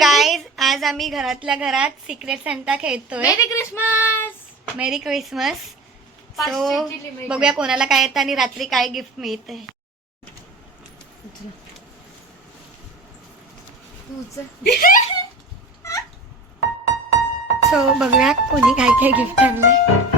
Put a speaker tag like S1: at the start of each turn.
S1: Guys आज आम्ही घरातल्या घरात सिक्रेट सेंटा खेळतोय.
S2: Merry Christmas
S1: merry Christmas so
S2: पाचशेची limit
S1: बघूया. कोणाला काय येतं आणि रात्री काय गिफ्ट मिळते सो बघूया कोणी काय काय गिफ्ट आणलंय.